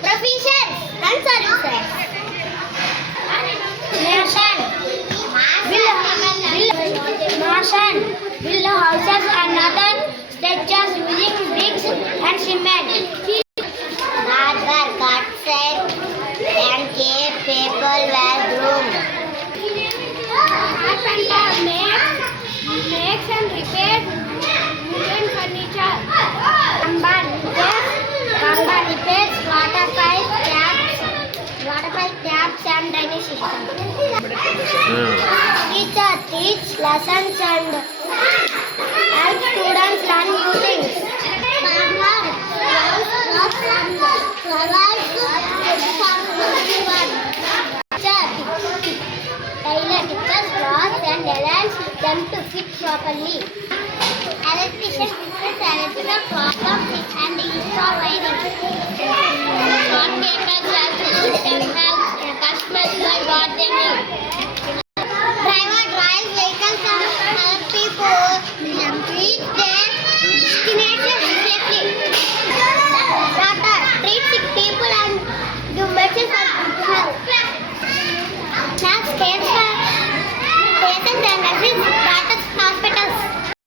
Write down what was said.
Professions and services. Nation build houses and other structures using bricks and cement. Barber cuts and keep people well groomed. Carpenter makes and repairs wooden furniture. Plumber repairs water pipe taps and drainage system. Teacher teach lessons and help students learn new things. Farmer grows crops and provides food for everyone. Tailor teaches clothes and allows them to fit properly.